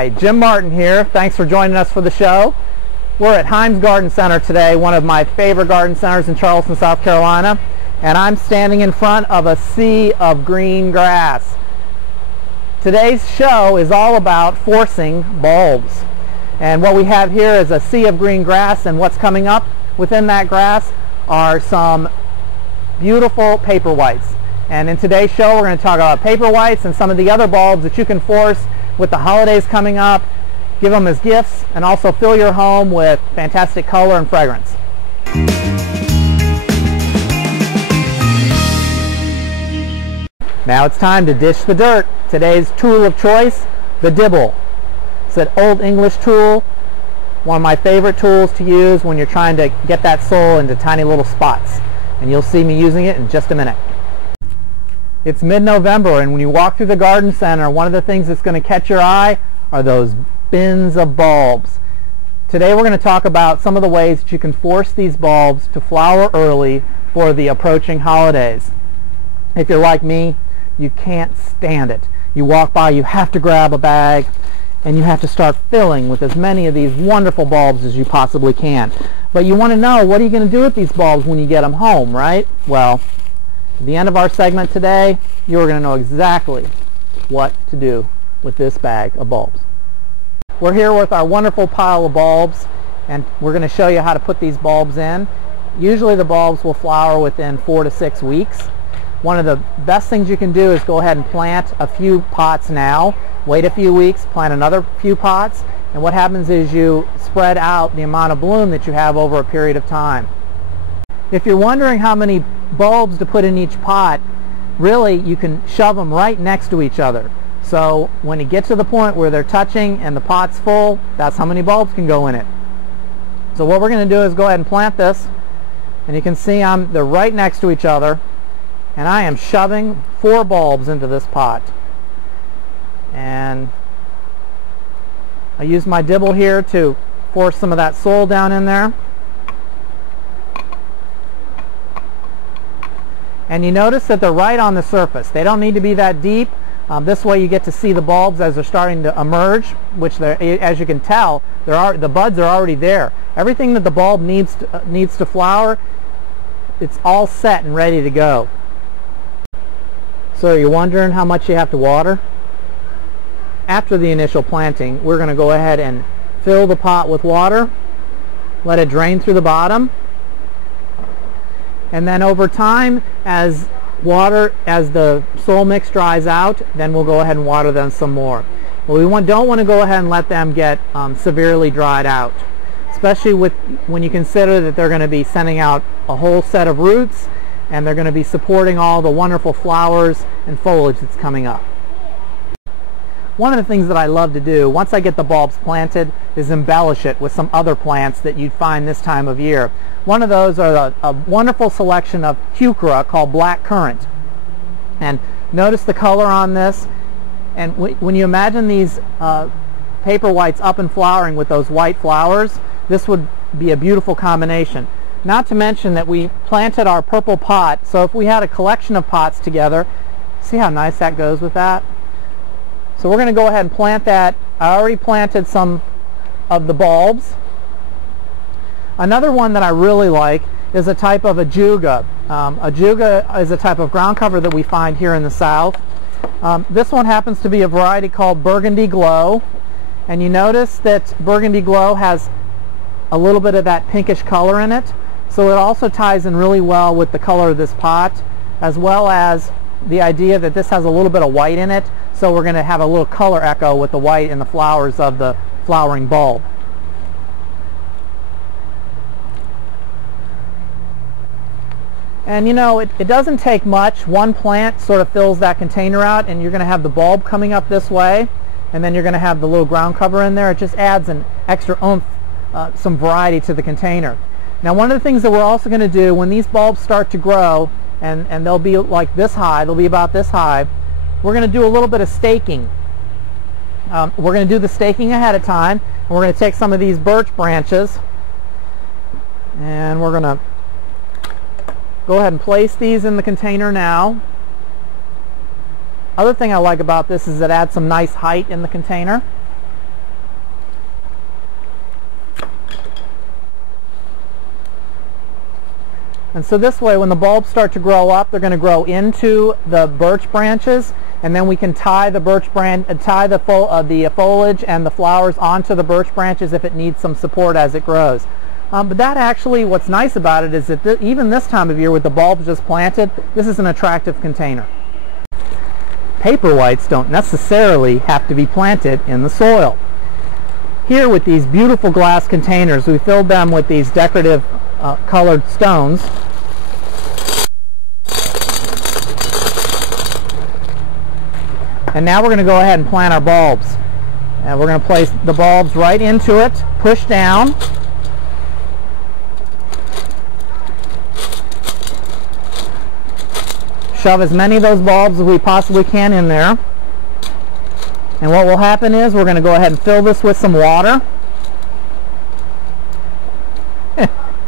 Hi, Jim Martin here. Thanks for joining us for the show. We're at Himes Garden Center today, one of my favorite garden centers in Charleston, South Carolina, and I'm standing in front of a sea of green grass. Today's show is all about forcing bulbs. And what we have here is a sea of green grass, and what's coming up within that grass are some beautiful paperwhites. And in today's show we're going to talk about paperwhites and some of the other bulbs that you can force with the holidays coming up, give them as gifts, and also fill your home with fantastic color and fragrance. Now it's time to dish the dirt. Today's tool of choice, the dibble. It's an old English tool, one of my favorite tools to use when you're trying to get that soil into tiny little spots. And you'll see me using it in just a minute. It's mid-November, and when you walk through the garden center, one of the things that's going to catch your eye are those bins of bulbs. Today we're going to talk about some of the ways that you can force these bulbs to flower early for the approaching holidays. If you're like me, you can't stand it. You walk by, you have to grab a bag, and you have to start filling with as many of these wonderful bulbs as you possibly can. But you want to know, what are you going to do with these bulbs when you get them home, right? Well, at the end of our segment today, you're going to know exactly what to do with this bag of bulbs. We're here with our wonderful pile of bulbs, and we're going to show you how to put these bulbs in. Usually the bulbs will flower within 4 to 6 weeks. One of the best things you can do is go ahead and plant a few pots now, wait a few weeks, plant another few pots, and what happens is you spread out the amount of bloom that you have over a period of time. If you're wondering how many bulbs to put in each pot, really you can shove them right next to each other. So when you get to the point where they're touching and the pot's full, that's how many bulbs can go in it. So what we're going to do is go ahead and plant this, and you can see they're right next to each other, and I am shoving 4 bulbs into this pot. And I use my dibble here to force some of that soil down in there. And you notice that they're right on the surface. They don't need to be that deep. This way you get to see the bulbs as they're starting to emerge, which as you can tell, the buds are already there. Everything that the bulb needs to flower, it's all set and ready to go. So you're wondering how much you have to water? After the initial planting, we're going to go ahead and fill the pot with water, let it drain through the bottom, and then over time, as the soil mix dries out, then we'll go ahead and water them some more. But we don't want to go ahead and let them get severely dried out, especially when you consider that they're going to be sending out a whole set of roots, and they're going to be supporting all the wonderful flowers and foliage that's coming up. One of the things that I love to do once I get the bulbs planted is embellish it with some other plants that you'd find this time of year. One of those are a wonderful selection of heuchera called black currant. And notice the color on this. And when you imagine these paperwhites up and flowering with those white flowers, this would be a beautiful combination. Not to mention that we planted our purple pot, so if we had a collection of pots together, see how nice that goes with that? So we're going to go ahead and plant that. I already planted some of the bulbs. Another one that I really like is a type of ajuga. Ajuga is a type of ground cover that we find here in the South. This one happens to be a variety called Burgundy Glow. And you notice that Burgundy Glow has a little bit of that pinkish color in it. So it also ties in really well with the color of this pot, as well as the idea that this has a little bit of white in it. So we're going to have a little color echo with the white in the flowers of the flowering bulb. And you know, it doesn't take much. One plant sort of fills that container out, and you're going to have the bulb coming up this way, and then you're going to have the little ground cover in there. It just adds an extra oomph, some variety to the container. Now, one of the things that we're also going to do when these bulbs start to grow, and they'll be like this high, they'll be about this high, we're going to do a little bit of staking. We're going to do the staking ahead of time, and we're going to take some of these birch branches, and we're going to go ahead and place these in the container now. Other thing I like about this is it adds some nice height in the container. And so this way, when the bulbs start to grow up, they're going to grow into the birch branches, and then we can tie the foliage and the flowers onto the birch branches if it needs some support as it grows. But that actually, what's nice about it is that even this time of year with the bulbs just planted, this is an attractive container. Paperwhites don't necessarily have to be planted in the soil. Here with these beautiful glass containers, we filled them with these decorative colored stones. And now we're going to go ahead and plant our bulbs. And we're going to place the bulbs right into it, push down. Shove as many of those bulbs as we possibly can in there. And what will happen is we're going to go ahead and fill this with some water.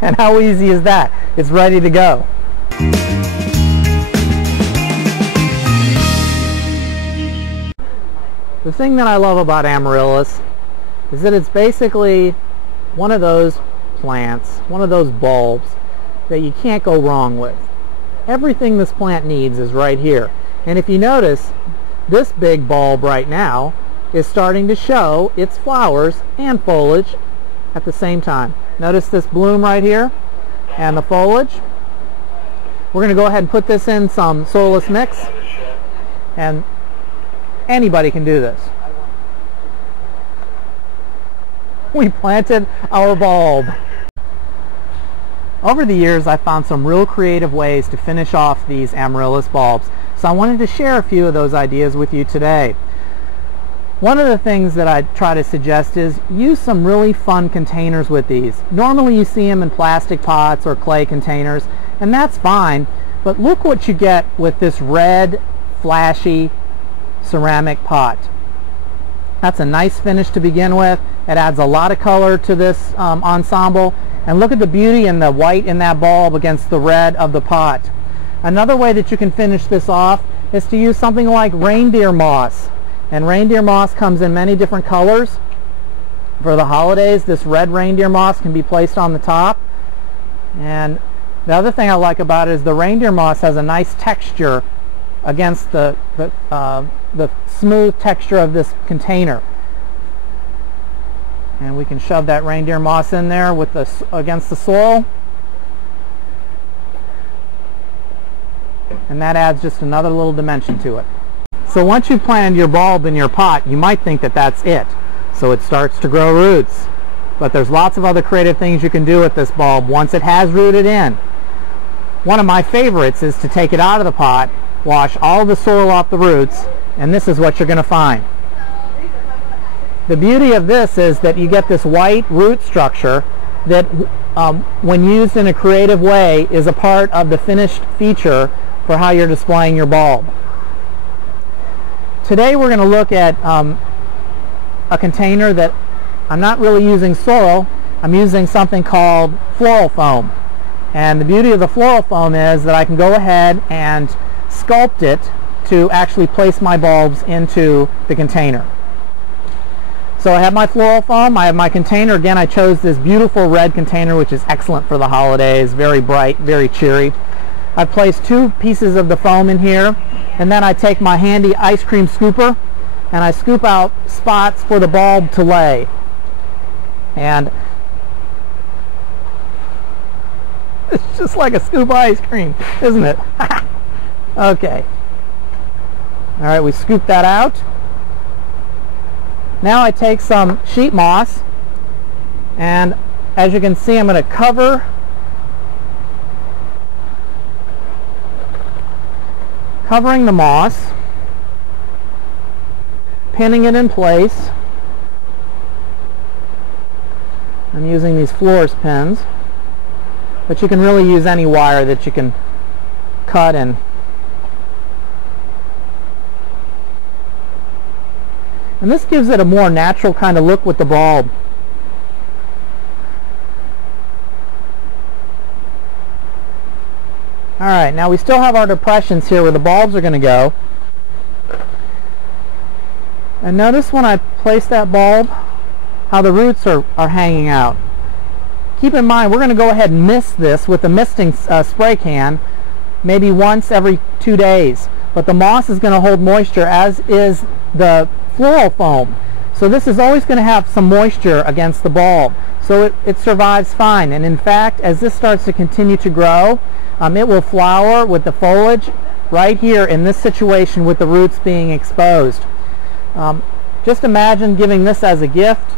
And how easy is that? It's ready to go. The thing that I love about amaryllis is that it's basically one of those plants, one of those bulbs that you can't go wrong with. Everything this plant needs is right here. And if you notice, this big bulb right now is starting to show its flowers and foliage at the same time. Notice this bloom right here and the foliage. We're going to go ahead and put this in some soilless mix, and anybody can do this. We planted our bulb. Over the years, I found some real creative ways to finish off these amaryllis bulbs, so I wanted to share a few of those ideas with you today. One of the things that I try to suggest is use some really fun containers with these. Normally you see them in plastic pots or clay containers, and that's fine, but look what you get with this red, flashy ceramic pot. That's a nice finish to begin with. It adds a lot of color to this ensemble, and look at the beauty in the white in that bulb against the red of the pot. Another way that you can finish this off is to use something like reindeer moss. And reindeer moss comes in many different colors. For the holidays, this red reindeer moss can be placed on the top. And the other thing I like about it is the reindeer moss has a nice texture against the smooth texture of this container. And we can shove that reindeer moss in there with against the soil. And that adds just another little dimension to it. So once you've planted your bulb in your pot, you might think that that's it. So it starts to grow roots. But there's lots of other creative things you can do with this bulb once it has rooted in. One of my favorites is to take it out of the pot, wash all the soil off the roots, and this is what you're going to find. The beauty of this is that you get this white root structure that when used in a creative way is a part of the finished feature for how you're displaying your bulb. Today we're going to look at a container that I'm not really using soil. I'm using something called floral foam. And the beauty of the floral foam is that I can go ahead and sculpt it to actually place my bulbs into the container. So I have my floral foam, I have my container. Again, I chose this beautiful red container, which is excellent for the holidays, very bright, very cheery. I've placed 2 pieces of the foam in here, and then I take my handy ice cream scooper and I scoop out spots for the bulb to lay. And it's just like a scoop of ice cream, isn't it? Okay. Alright, we scoop that out. Now I take some sheet moss, and as you can see, I'm going to covering the moss, pinning it in place. I'm using these florist pins, but you can really use any wire that you can cut and this gives it a more natural kind of look with the bulb. Alright, now we still have our depressions here where the bulbs are going to go. And notice when I place that bulb, how the roots are hanging out. keep in mind we're going to go ahead and mist this with a misting spray can maybe once every 2 days. But the moss is going to hold moisture, as is the floral foam. So this is always going to have some moisture against the bulb. So it survives fine. And in fact, as this starts to continue to grow, it will flower with the foliage right here in this situation with the roots being exposed. Just imagine giving this as a gift.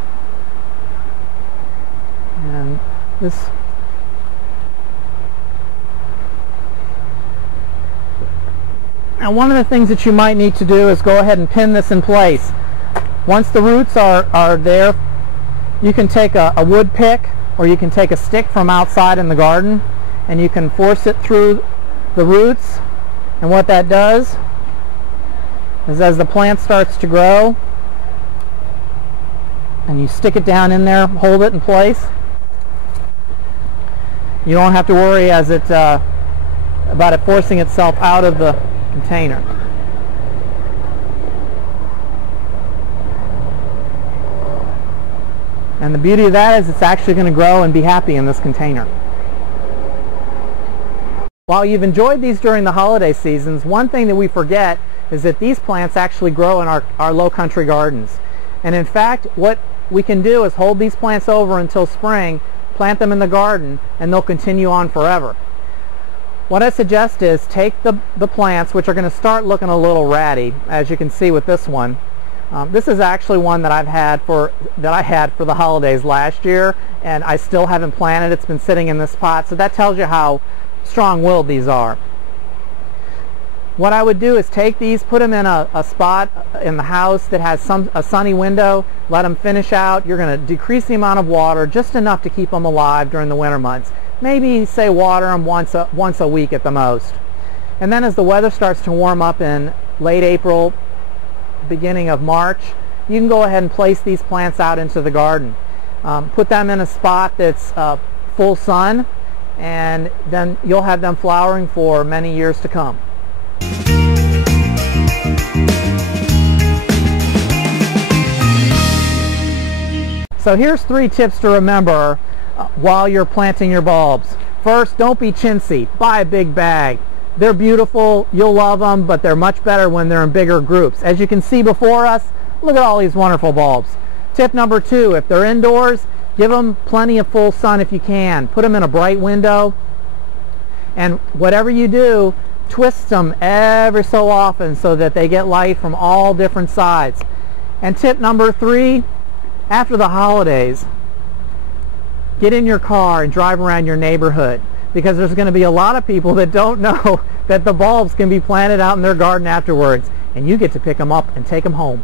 And this Now, one of the things that you might need to do is go ahead and pin this in place. Once the roots are there, you can take a wood pick, or you can take a stick from outside in the garden, and you can force it through the roots. And what that does is, as the plant starts to grow, and you stick it down in there, hold it in place, you don't have to worry about it forcing itself out of the container. And the beauty of that is it's actually going to grow and be happy in this container. While you've enjoyed these during the holiday seasons, one thing that we forget is that these plants actually grow in our low country gardens. And in fact, what we can do is hold these plants over until spring, plant them in the garden, and they'll continue on forever. What I suggest is take the plants, which are going to start looking a little ratty, as you can see with this one. This is actually one that I had for the holidays last year, and I still haven't planted. It's been sitting in this pot, so that tells you how strong-willed these are. What I would do is take these, put them in a spot in the house that has a sunny window, let them finish out. You're going to decrease the amount of water, just enough to keep them alive during the winter months. Maybe, say, water them once a week at the most. And then as the weather starts to warm up in late April, beginning of March, you can go ahead and place these plants out into the garden. Put them in a spot that's full sun, and then you'll have them flowering for many years to come. So here's 3 tips to remember while you're planting your bulbs. First, don't be chintzy. Buy a big bag. They're beautiful, you'll love them, but they're much better when they're in bigger groups. As you can see before us, look at all these wonderful bulbs. Tip number 2, if they're indoors, give them plenty of full sun if you can. Put them in a bright window, and whatever you do, twist them every so often so that they get light from all different sides. And tip number 3, after the holidays, get in your car and drive around your neighborhood, because there's going to be a lot of people that don't know that the bulbs can be planted out in their garden afterwards, and you get to pick them up and take them home.